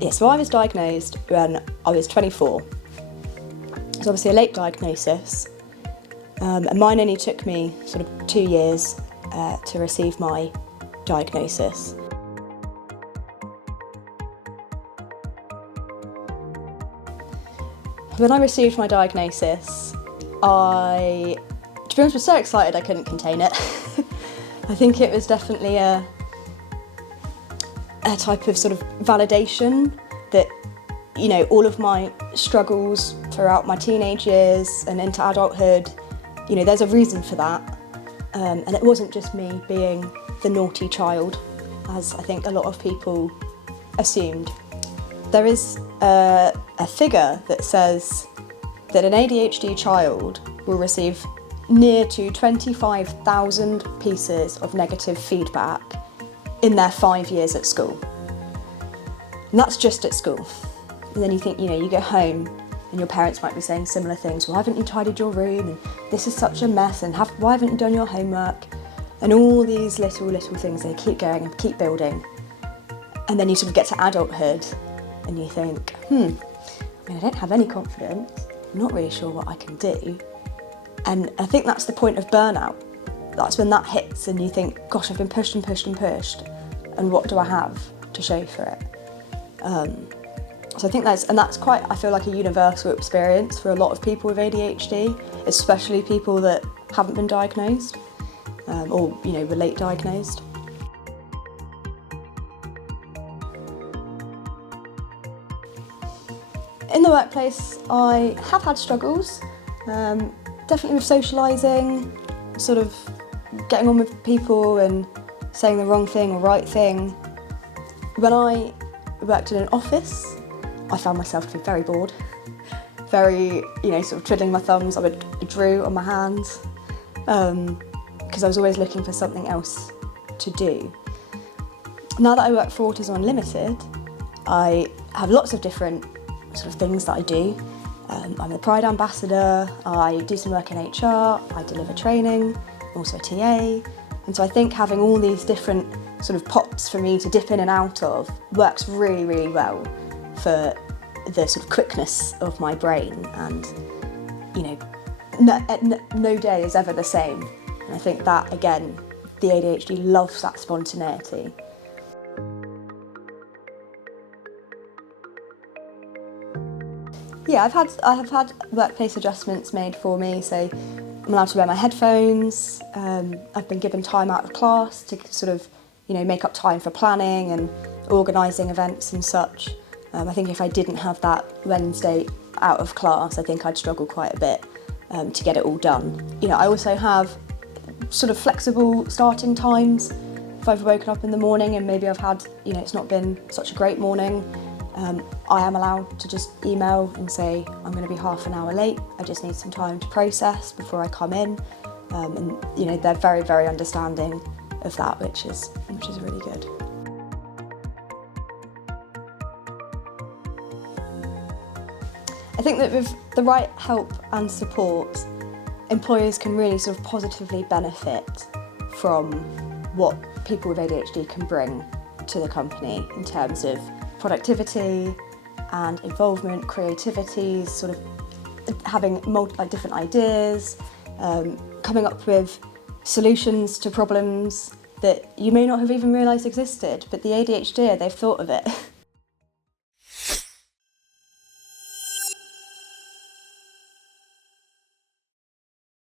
Yeah, so I was diagnosed when I was 24. It's obviously a late diagnosis, and mine only took me sort of 2 years to receive my diagnosis. When I received my diagnosis, to be honest, was so excited I couldn't contain it. I think it was definitely a type of sort of validation that, you know, all of my struggles throughout my teenage years and into adulthood, you know, there's a reason for that. And it wasn't just me being the naughty child, as I think a lot of people assumed. There is a figure that says that an ADHD child will receive near to 25,000 pieces of negative feedback in their 5 years at school. And that's just at school. And then you think, you know, you go home and your parents might be saying similar things. Why haven't you tidied your room? And this is such a mess. And why haven't you done your homework? And all these little things, they keep going and keep building. And then you sort of get to adulthood and you think, I don't have any confidence. I'm not really sure what I can do. And I think that's the point of burnout. That's when that hits and you think, gosh, I've been pushed and pushed and pushed, and what do I have to show for it? So I think that's quite, I feel like, a universal experience for a lot of people with ADHD, especially people that haven't been diagnosed or, you know, were late diagnosed. In the workplace, I have had struggles, definitely with socialising, sort of getting on with people and saying the wrong thing or right thing. When I worked in an office, I found myself to be very bored, very, you know, sort of twiddling my thumbs. I would drew on my hands because I was always looking for something else to do. Now that I work for Autism Unlimited, I have lots of different sort of things that I do. I'm a Pride ambassador, I do some work in HR, I deliver training, I'm also a TA, and so I think having all these different sort of pots for me to dip in and out of works really, really well for the sort of quickness of my brain, and, you know, no day is ever the same. And I think that, again, the ADHD loves that spontaneity. Yeah, I have had workplace adjustments made for me, so I'm allowed to wear my headphones. I've been given time out of class to sort of, you know, make up time for planning and organising events and such. I think if I didn't have that Wednesday out of class, I think I'd struggle quite a bit to get it all done. You know, I also have sort of flexible starting times. If I've woken up in the morning and maybe I've had, you know, it's not been such a great morning, I am allowed to just email and say, I'm going to be half an hour late, I just need some time to process before I come in. And, you know, they're very, very understanding of that, which is really good. I think that with the right help and support, employers can really sort of positively benefit from what people with ADHD can bring to the company in terms of productivity and involvement, creativity, sort of having different ideas, coming up with solutions to problems that you may not have even realised existed, but the ADHD, they've thought of it.